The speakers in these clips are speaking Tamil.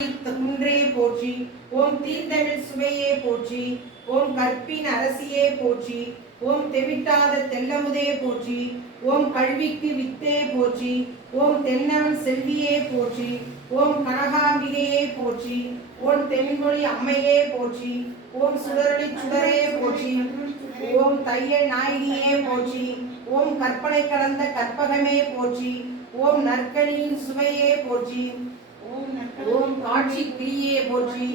குன்றே போற்றி. ஓம் தீர்த்தமிழ் சுவையே போற்றி. ஓம் கற்பின் அரசியே போற்றி. ஓம் தெவிட்டாத தெல்லமுதே போற்றி. ஓம் கல்விக்கு வித்தே போற்றி. ஓம் தென்னவன் செல்வியே போற்றி. ஓம் கனகாம்பிகையே போற்றி. ஓம் தென்மொழி அம்மையே போற்றி. ஓம் சுடரொளி சுடரே போற்றி. ஓம் தையல் நாயகியே போற்றி. ஓம் கற்பனை கலந்த கற்பகமே போற்றி. ஓம் நற்கனியின் சுவையே போற்றி. ஓம் காட்சி கிளியே போற்றி.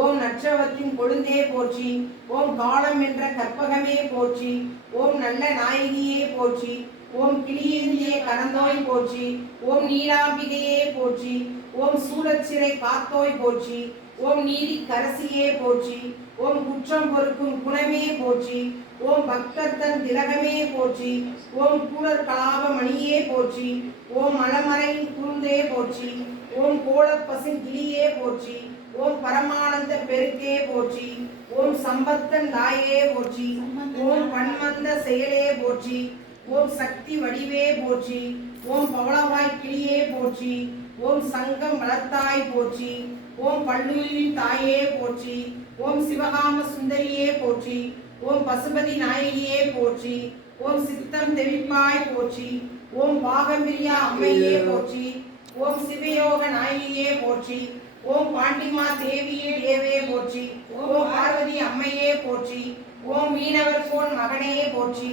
ஓம் நற்றவத்தின் கொழுந்தே போற்றி. ஓம் காலம் என்ற கற்பகமே போற்றி. ஓம் நல்ல நாயகியே போற்றி. ஓம் கிளியேந்திய கரந்தோய் போற்றி. ஓம் நீலாம்பிகையே போற்றி. ஓம் சூழச்சிறை காத்தோய் போற்றி. ஓம் நீதி கரசியே போற்றி. ஓம் குற்றம் பொறுக்கும் குணமே போற்றி. ஓம் பக்தர்தன் திலகமே போற்றி. ஓம் கூடற் கலாப மணியே போற்றி. ஓம் மலமறையின் குருந்தே போற்றி. ஓம் கோலப்பசின் கிளியே போற்றி. ஓம் பரமானந்த பெருக்கே போற்றி. ஓம் சம்பத்தன் தாயே போற்றி. ஓம் பன்மந்த செயலே போற்றி. ஓம் சக்தி வடிவே போற்றி. ஓம் பவளவாய் கிளியே போற்றி. ஓம் சங்கம் வளர்த்தாய் போற்றி. ஓம் பல்லுயிரின் தாயே போற்றி. ஓம் சிவகாம சுந்தரியே போற்றி. ஓம் பசுபதி நாயகியே போற்றி. ஓம் சித்தம் தெளிப்பாய் போற்றி. ஓம் பாகம்பிரியா அம்மையே போற்றி. ஓம் சிவயோக நாயகியே போற்றி. ஓம் பாண்டிமா தேவியே தேவே போற்றி. ஓம் பார்வதி அம்மையே போற்றி. ஓம் மீனவர் போன் மகனே போற்றி.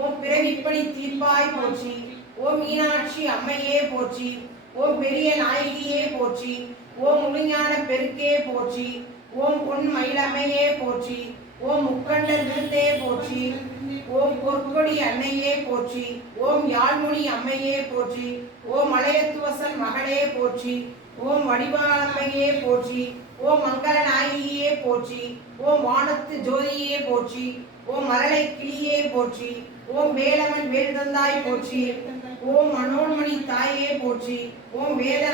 ஓம் பிறவிப்படி தீர்ப்பாய் போற்றி. ஓம் மீனாட்சி அம்மையே போற்றி. ஓம் பெரிய நாயகியே போற்றி. ஓம் முழுஞான பெருக்கே போற்றி. ஓம் பொன் மயிலம்மையே போற்றி. ஓம் முக்கண்டர் விருத்தே போற்றி. ஓம் பொற்கொடி அன்னையே போற்றி. ஓம் யாழ்மொழி அம்மையே போற்றி. ஓம் மலையத்துவசன் மகளே போற்றி. ஓம் வடிவாளம்மையே போற்றி. ஓம் மங்கள நாயகியே போற்றி. ஓம் வானத்து ஜோதியே போற்றி. ஓம் மரளை கிளியே போற்றி. ஓம் வேலவன் வேல் தந்தாய் போற்றி. ஓம் மனோன்மணி தாயே போற்றி. ஓம் வேத